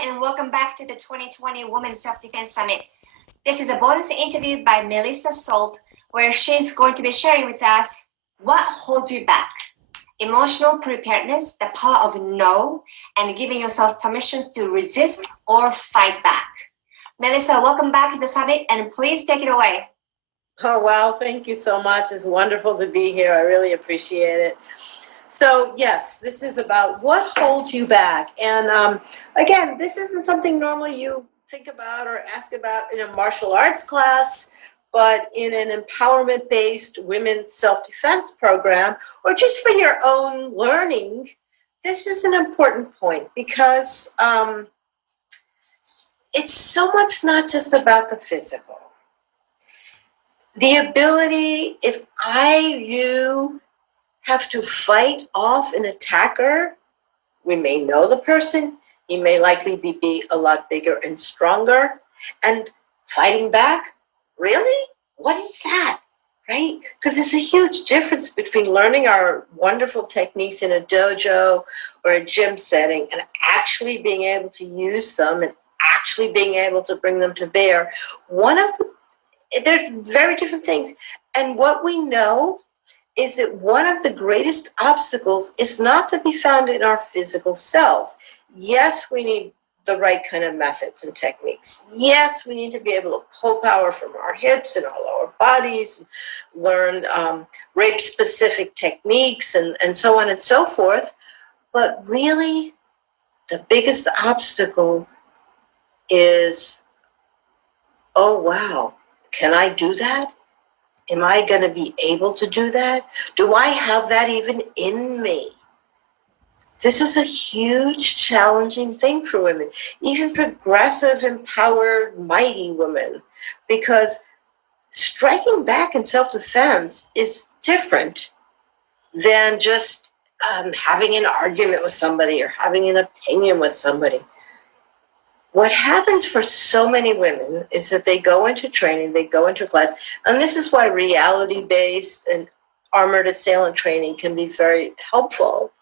and welcome back to the 2020 Women's Self-Defense Summit. This is a bonus interview by Melissa Salt, where she's going to be sharing with us what holds you back, emotional preparedness, the power of no, and giving yourself permissions to resist or fight back. Melissa, welcome back to the summit, and please take it away. Oh, wow. Thank you so much. It's wonderful to be here. I really appreciate it. So, yes, this is about what holds you back. And again, this isn't something normally you think about or ask about in a martial arts class, but in an empowerment-based women's self-defense program, or just for your own learning, this is an important point because it's so much not just about the physical. The ability, if you have to fight off an attacker, we may know the person, he may likely be a lot bigger and stronger, and fighting back, really? What is that, right? Because there's a huge difference between learning our wonderful techniques in a dojo or a gym setting and actually being able to use them and actually being able to bring them to bear. There's very different things. And what we know is that one of the greatest obstacles is not to be found in our physical selves. Yes, we need the right kind of methods and techniques. Yes, we need to be able to pull power from our hips and our lower bodies, learn rape-specific techniques, and so on and so forth. But really, the biggest obstacle is, oh, wow, can I do that? Am I going to be able to do that? Do I have that even in me? This is a huge, challenging thing for women, even progressive, empowered, mighty women, because striking back in self-defense is different than just having an argument with somebody or having an opinion with somebody. What happens for so many women is that they go into training, they go into class, and this is why reality-based and armored assailant training can be very helpful,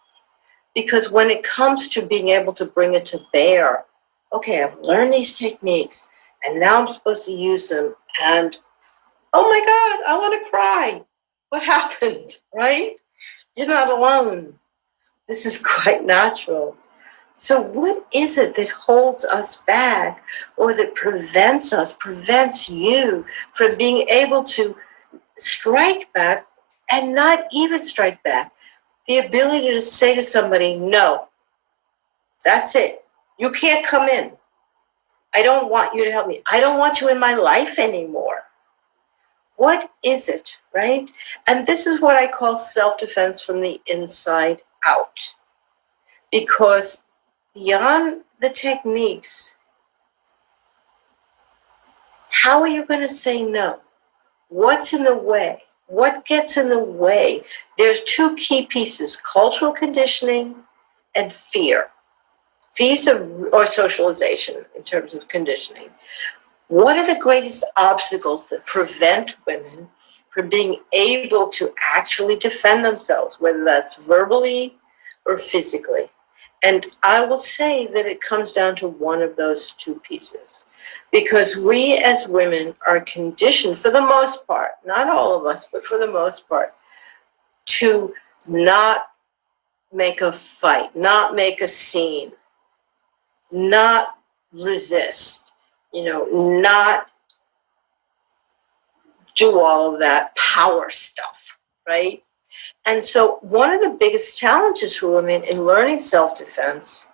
because when it comes to being able to bring it to bear, okay, I've learned these techniques, and now I'm supposed to use them, and oh my God, I want to cry. What happened, right? You're not alone. This is quite natural. So what is it that holds us back or that prevents you from being able to strike back and not even strike back? The ability to say to somebody, no, that's it. You can't come in. I don't want you to help me. I don't want you in my life anymore. What is it, right? And this is what I call self-defense from the inside out. Because beyond the techniques, how are you going to say no? What's in the way? What gets in the way? There's two key pieces, cultural conditioning and fear. Fees or socialization in terms of conditioning. What are the greatest obstacles that prevent women from being able to actually defend themselves, whether that's verbally or physically? And I will say that it comes down to one of those two pieces, because we as women are conditioned, for the most part, not all of us, but for the most part, to not make a fight, not make a scene, not resist, not do all of that power stuff, right? And so one of the biggest challenges for women in learning self-defense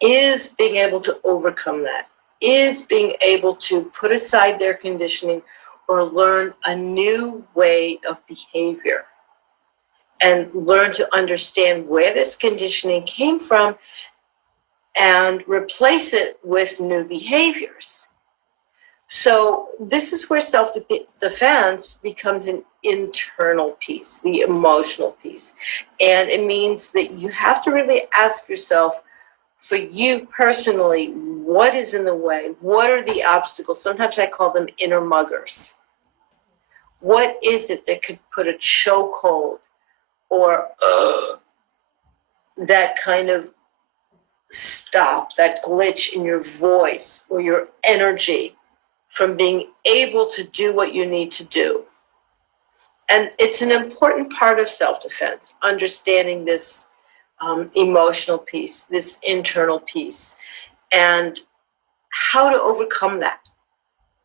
is being able to overcome that, is being able to put aside their conditioning or learn a new way of behavior and learn to understand where this conditioning came from and replace it with new behaviors. So this is where self-defense becomes an internal piece, the emotional piece. And it means that you have to really ask yourself, for you personally, what is in the way? What are the obstacles? Sometimes I call them inner muggers. What is it that could put a chokehold or that kind of stop that glitch in your voice or your energy from being able to do what you need to do. And it's an important part of self-defense, understanding this emotional piece, this internal piece, and how to overcome that.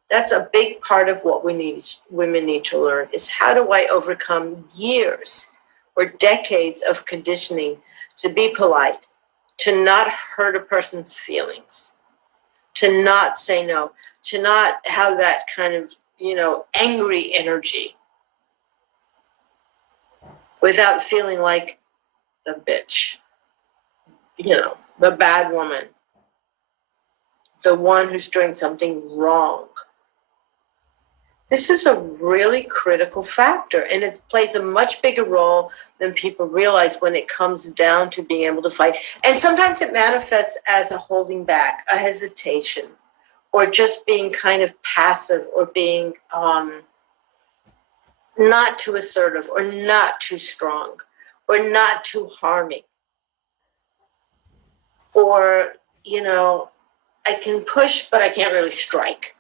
That's a big part of what women need to learn, is how do I overcome years or decades of conditioning to be polite, to not hurt a person's feelings, to not say no, to not have that kind of, angry energy without feeling like the bitch, the bad woman, the one who's doing something wrong. This is a really critical factor, and it plays a much bigger role than people realize when it comes down to being able to fight. And sometimes it manifests as a holding back, a hesitation, or just being kind of passive, or being not too assertive, or not too strong, or not too harming. Or, I can push, but I can't really strike.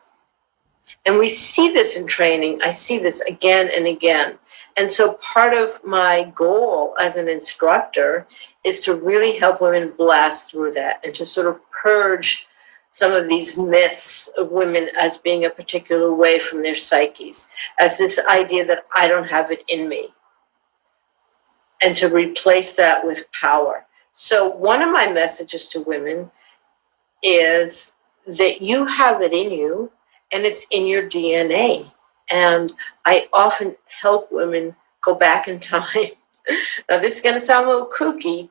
And we see this in training. I see this again and again. And so part of my goal as an instructor is to really help women blast through that and to sort of purge some of these myths of women as being a particular way from their psyches, as this idea that I don't have it in me, and to replace that with power. So one of my messages to women is that you have it in you, and it's in your DNA. And I often help women go back in time. Now, this is going to sound a little kooky,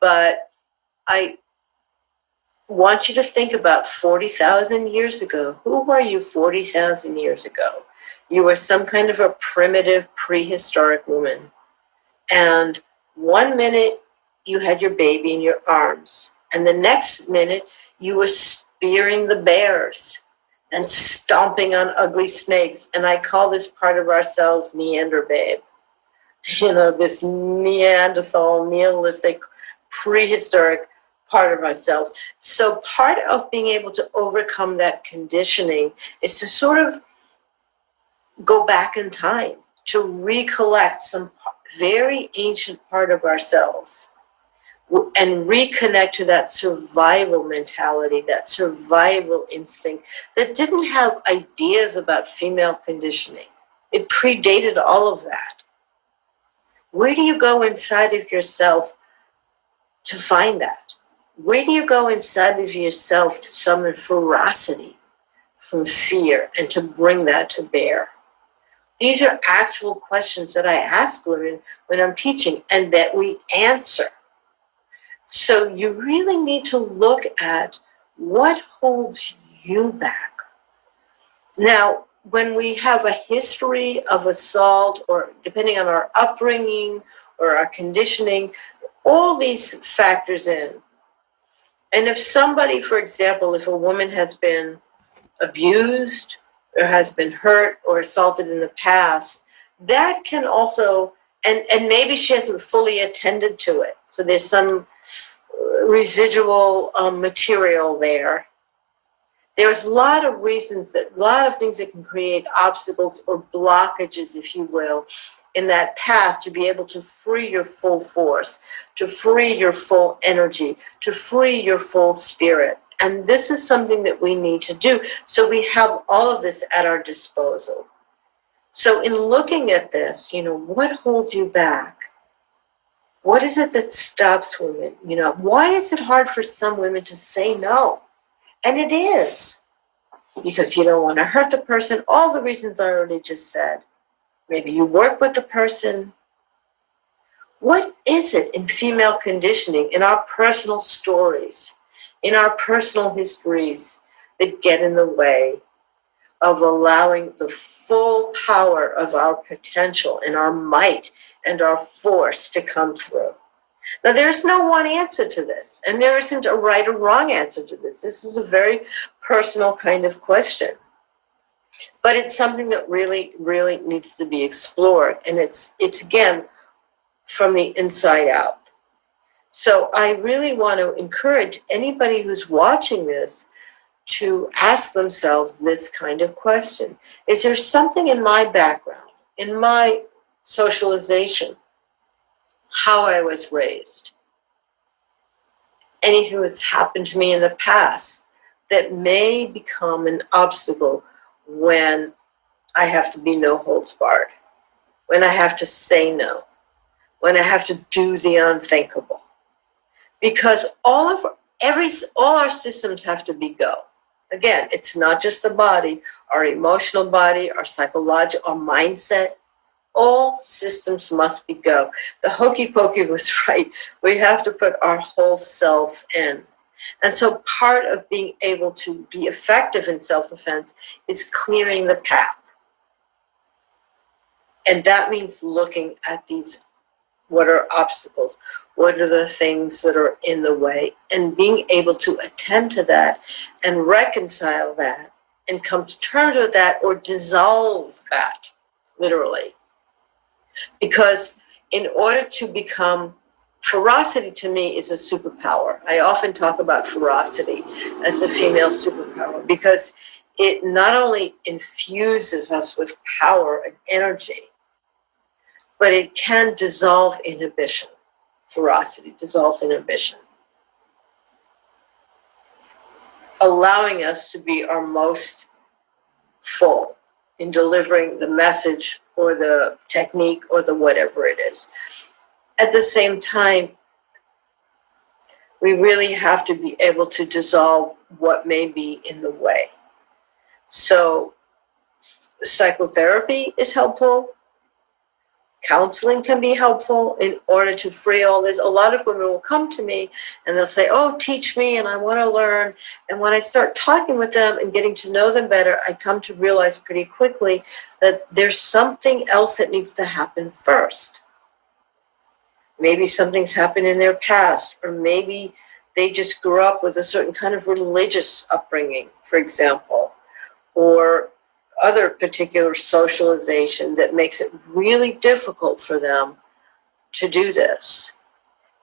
but I want you to think about 40,000 years ago. Who were you 40,000 years ago? You were some kind of a primitive, prehistoric woman. And one minute you had your baby in your arms, and the next minute you were spearing the bears and stomping on ugly snakes. And I call this part of ourselves Neander Babe. This Neanderthal, Neolithic, prehistoric part of ourselves. So part of being able to overcome that conditioning is to sort of go back in time, to recollect some very ancient part of ourselves and reconnect to that survival mentality, that survival instinct that didn't have ideas about female conditioning. It predated all of that. Where do you go inside of yourself to find that? Where do you go inside of yourself to summon ferocity from fear and to bring that to bear? These are actual questions that I ask women when I'm teaching and that we answer. So you really need to look at what holds you back. Now, when we have a history of assault, or depending on our upbringing or our conditioning, all these factors in. And if somebody, for example, if a woman has been abused or has been hurt or assaulted in the past, that can also, and maybe she hasn't fully attended to it. So there's some residual material there. There's a lot of reasons, a lot of things that can create obstacles or blockages, if you will, in that path to be able to free your full force, to free your full energy, to free your full spirit. And this is something that we need to do. So we have all of this at our disposal. So in looking at this, what holds you back? What is it that stops women? Why is it hard for some women to say no? And it is because you don't want to hurt the person. All the reasons I already just said. Maybe you work with the person. What is it in female conditioning, in our personal stories, in our personal histories that get in the way of allowing the full power of our potential and our might and our force to come through? Now, there's no one answer to this, and there isn't a right or wrong answer to this. This is a very personal kind of question. But it's something that really, really needs to be explored. And it's again, from the inside out. So I really want to encourage anybody who's watching this to ask themselves this kind of question. Is there something in my background, in my socialization, how I was raised, anything that's happened to me in the past that may become an obstacle when I have to be no holds barred, when I have to say no, when I have to do the unthinkable? Because all our systems have to be go. Again, it's not just the body, our emotional body, our psychological, our mindset. All systems must be go. The hokey pokey was right. We have to put our whole self in. And so part of being able to be effective in self-defense is clearing the path. And that means looking at these, what are obstacles? What are the things that are in the way? And being able to attend to that and reconcile that and come to terms with that or dissolve that, literally. Because in order to become, ferocity to me is a superpower. I often talk about ferocity as a female superpower because it not only infuses us with power and energy, but it can dissolve inhibition. Ferocity dissolves inhibition, allowing us to be our most full in delivering the message or the technique or the whatever it is. At the same time, we really have to be able to dissolve what may be in the way. So psychotherapy is helpful. Counseling can be helpful in order to free all this. A lot of women will come to me and they'll say, oh, teach me, and I want to learn. And when I start talking with them and getting to know them better, I come to realize pretty quickly that there's something else that needs to happen first. Maybe something's happened in their past, or maybe they just grew up with a certain kind of religious upbringing, for example, or other particular socialization that makes it really difficult for them to do this.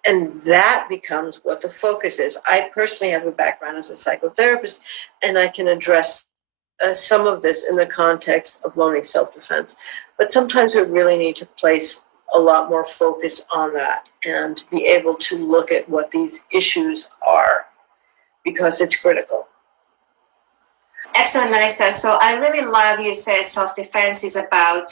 And that becomes what the focus is. I personally have a background as a psychotherapist, and I can address some of this in the context of learning self-defense. But sometimes we really need to place a lot more focus on that and be able to look at what these issues are, because it's critical. Excellent, Melissa. So I really love you said self-defense is about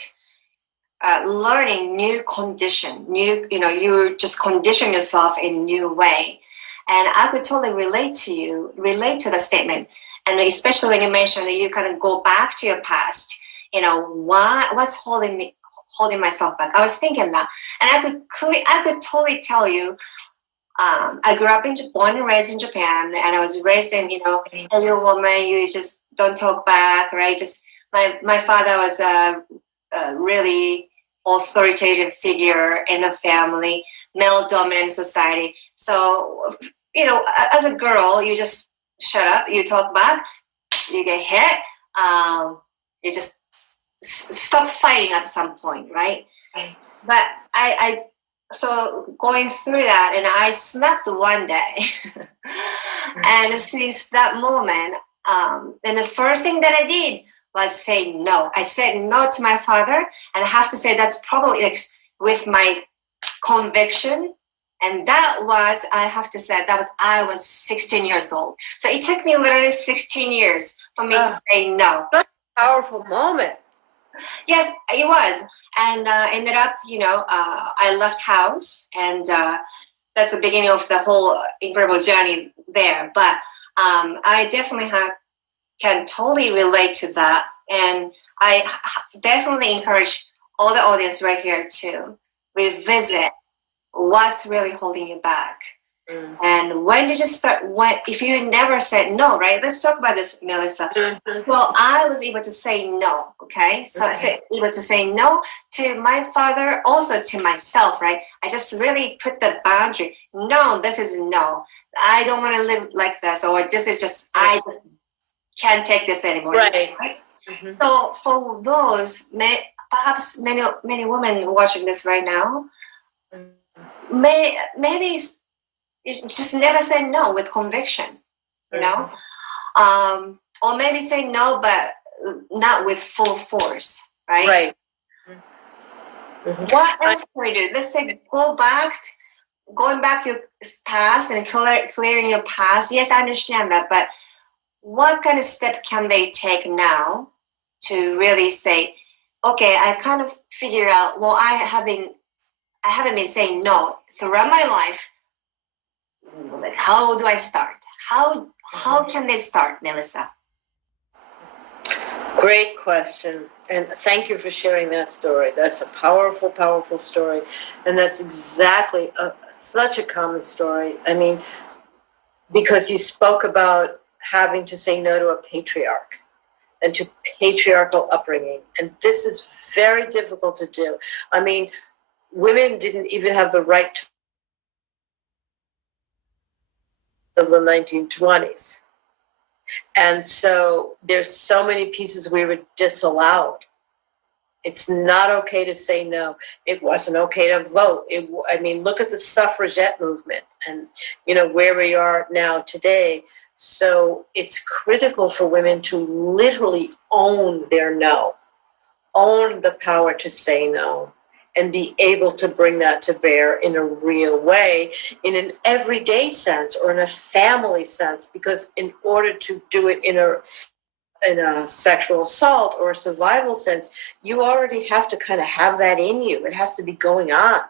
learning new condition, you just condition yourself in a new way. And I could totally relate to the statement. And especially when you mentioned that you kind of go back to your past, what's holding myself back? I was thinking that, and I could totally tell you. I grew up born and raised in Japan, and I was raised in, as a woman, you just don't talk back, right? Just my father was a really authoritative figure in the family, male-dominant society. So, as a girl, you just shut up, you talk back, you get hit, you just stop fighting at some point, right? But so going through that, and I snapped one day. And since that moment, then the first thing that I did was say no. I said no to my father, and I have to say that's probably with my conviction. And that was, I have to say, I was 16 years old. So it took me literally 16 years for me to say no. That's a powerful moment. Yes, it was. And ended up, I left house, and that's the beginning of the whole incredible journey there. But I definitely can totally relate to that. And I definitely encourage all the audience right here to revisit what's really holding you back. And when did you start? If you never said no, right? Let's talk about this, Melissa. So I was able to say no, okay? So I was able to say no to my father, also to myself, right? I just really put the boundary. No, this is no. I don't want to live like this, or this is just, I just can't take this anymore. Right. Mm-hmm. So for those, perhaps many women watching this right now, maybe You just never say no with conviction, you know? Or maybe say no, but not with full force, right? Right. What else can we do? Let's say going back your past and clearing your past. Yes, I understand that, but what kind of step can they take now to really say, okay, I kind of figure out, well, I haven't been saying no throughout my life. Like, how do I start? How can they start, Melissa? Great question. And thank you for sharing that story. That's a powerful, powerful story. And that's exactly such a common story. I mean, because you spoke about having to say no to a patriarch and to patriarchal upbringing. And this is very difficult to do. I mean, women didn't even have the right to of the 1920s. And so there's so many pieces we were disallowed. It's not okay to say no. It wasn't okay to vote. I mean, look at the suffragette movement and, where we are now today. So it's critical for women to literally own their no, own the power to say no, and be able to bring that to bear in a real way, in an everyday sense or in a family sense, because in order to do it in a sexual assault or a survival sense, you already have to kind of have that in you. It has to be going on.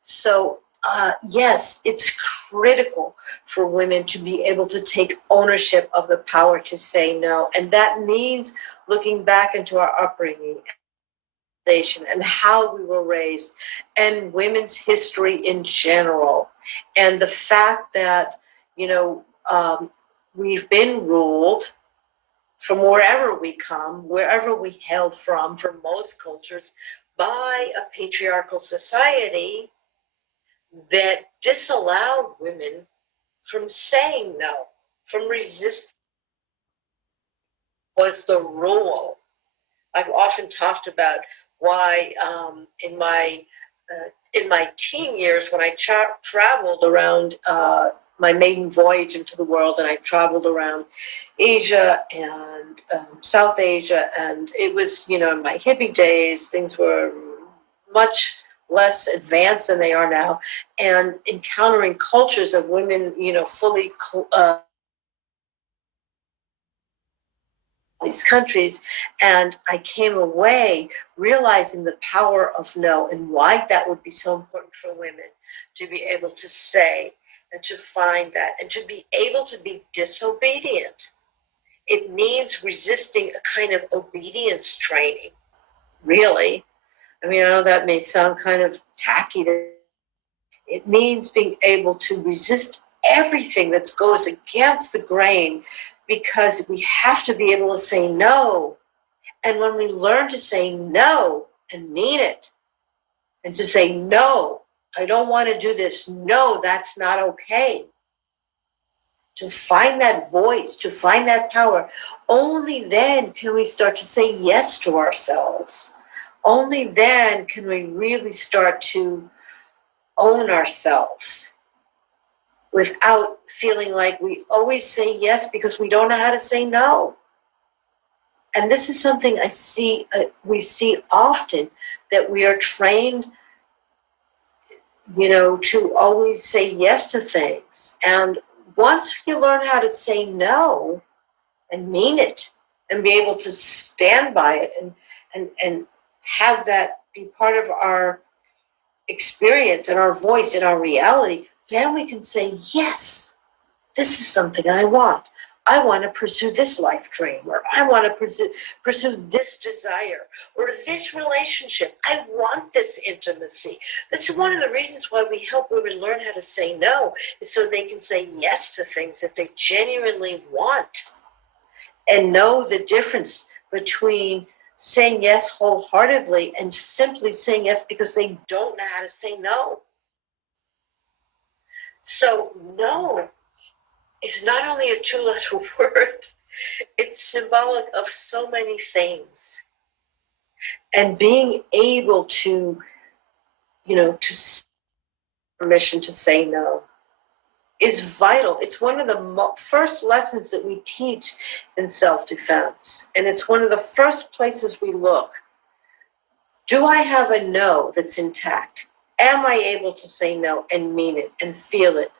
So, yes, it's critical for women to be able to take ownership of the power to say no. And that means looking back into our upbringing and how we were raised and women's history in general. And the fact that, we've been ruled from wherever we come, wherever we hail from most cultures, by a patriarchal society that disallowed women from saying no, from resisting was the rule. I've often talked about why in my teen years when I traveled around my maiden voyage into the world, and I traveled around Asia and South Asia, and it was, in my hippie days, things were much less advanced than they are now, and encountering cultures of women, fully these countries, and I came away realizing the power of no and why that would be so important for women to be able to say and to find that and to be able to be disobedient. It means resisting a kind of obedience training, really. I mean, I know that may sound kind of tacky. It means being able to resist everything that goes against the grain, because we have to be able to say no. And when we learn to say no and mean it, and to say, no, I don't want to do this. No, that's not okay. To find that voice, to find that power, only then can we start to say yes to ourselves. Only then can we really start to own ourselves without feeling like we always say yes because we don't know how to say no. And this is something we see often, that we are trained, to always say yes to things. And once you learn how to say no and mean it and be able to stand by it and have that be part of our experience and our voice and our reality, then we can say, yes, this is something I want. I want to pursue this life dream, or I want to pursue this desire, or this relationship. I want this intimacy. That's one of the reasons why we help women learn how to say no, is so they can say yes to things that they genuinely want, and know the difference between saying yes wholeheartedly and simply saying yes because they don't know how to say no. So no is not only a two-letter word, it's symbolic of so many things. And being able to, to permission to say no. is vital. It's one of the first lessons that we teach in self-defense. And it's one of the first places we look. Do I have a no that's intact? Am I able to say no and mean it and feel it?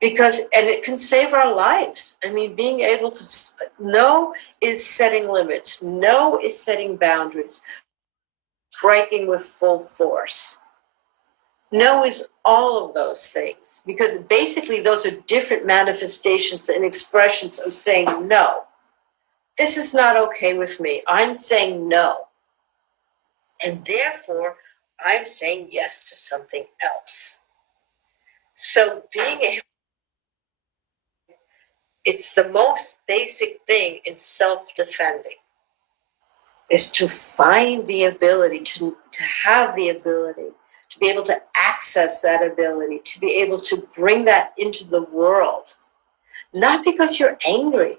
Because, and it can save our lives. I mean, being able to, no is setting limits. No is setting boundaries. Striking with full force. No is all of those things, because basically those are different manifestations and expressions of saying no. This is not okay with me. I'm saying no. And therefore, I'm saying yes to something else. So it's the most basic thing in self-defending, is to find the ability, to have the ability, to be able to access that ability, to be able to bring that into the world. Not because you're angry.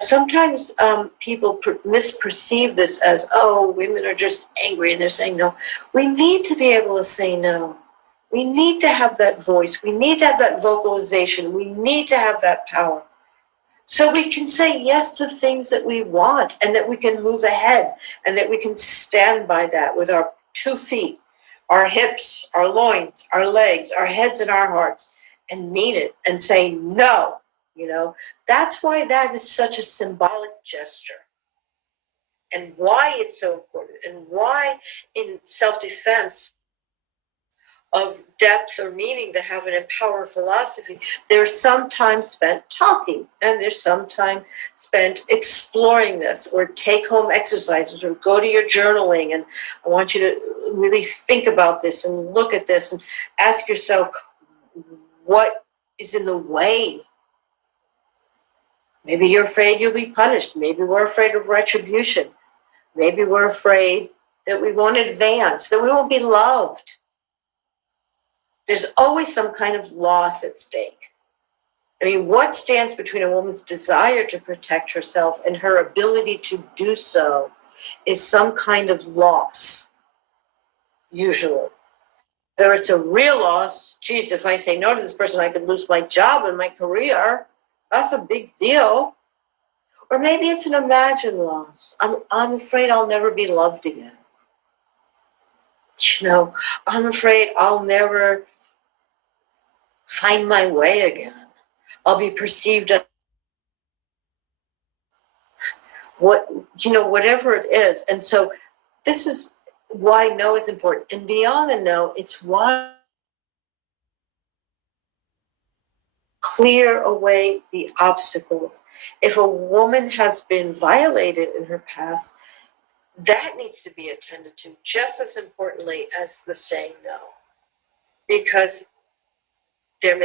Sometimes people misperceive this as, oh, women are just angry and they're saying no. We need to be able to say no. We need to have that voice. We need to have that vocalization. We need to have that power. So we can say yes to things that we want, and that we can move ahead, and that we can stand by that with our 2 feet, our hips, our loins, our legs, our heads, and our hearts, and mean it and say no. That's why that is such a symbolic gesture, and why it's so important, and why in self-defense of depth or meaning that have an empowered philosophy, there's some time spent talking, and there's some time spent exploring this, or take home exercises, or go to your journaling, and I want you to really think about this and look at this and ask yourself, what is in the way? Maybe you're afraid you'll be punished. Maybe we're afraid of retribution. Maybe we're afraid that we won't advance, that we won't be loved. There's always some kind of loss at stake. I mean, what stands between a woman's desire to protect herself and her ability to do so is some kind of loss, usually. Whether it's a real loss, geez, if I say no to this person, I could lose my job and my career. That's a big deal. Or maybe it's an imagined loss. I'm afraid I'll never be loved again. I'm afraid I'll never find my way again. I'll be perceived as whatever it is. And so this is why no is important. And beyond the no, it's why clear away the obstacles. If a woman has been violated in her past, that needs to be attended to just as importantly as the saying no. Because there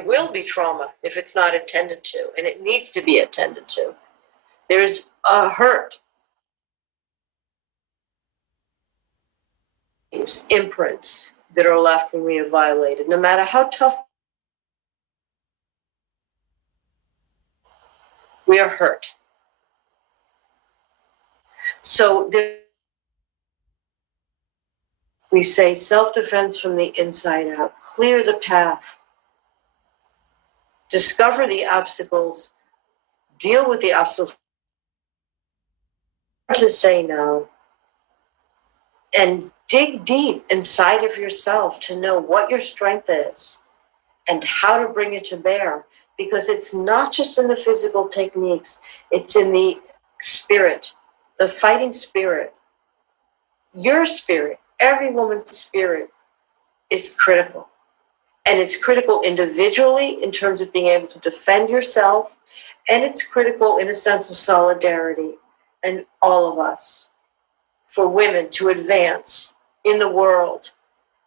will be trauma if it's not attended to, and it needs to be attended to. There's a hurt, imprints that are left when we are violated, no matter how tough we are hurt. So we say self-defense from the inside out, clear the path, discover the obstacles, deal with the obstacles, to say no, and dig deep inside of yourself to know what your strength is and how to bring it to bear. Because it's not just in the physical techniques, it's in the spirit, the fighting spirit. Your spirit, every woman's spirit, is critical. And it's critical individually in terms of being able to defend yourself, and it's critical in a sense of solidarity and all of us, for women to advance in the world,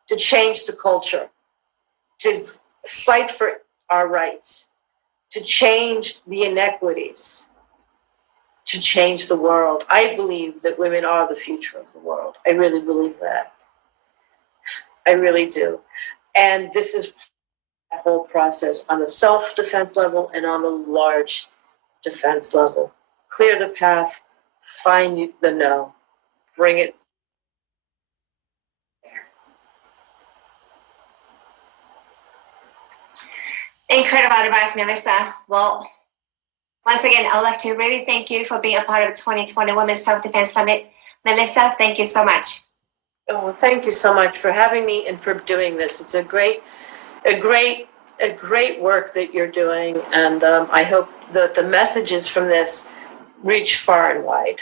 to change the culture, to fight for our rights, to change the inequities, to change the world. I believe that women are the future of the world. I really believe that. I really do. And this is the whole process on the self-defense level and on the large defense level. Clear the path, find the no, bring it. Incredible advice, Melissa. Well, once again, I'd like to really thank you for being a part of the 2020 Women's Self-Defense Summit. Melissa, thank you so much. Oh, well, thank you so much for having me and for doing this. It's a great work that you're doing, and I hope that the messages from this reach far and wide.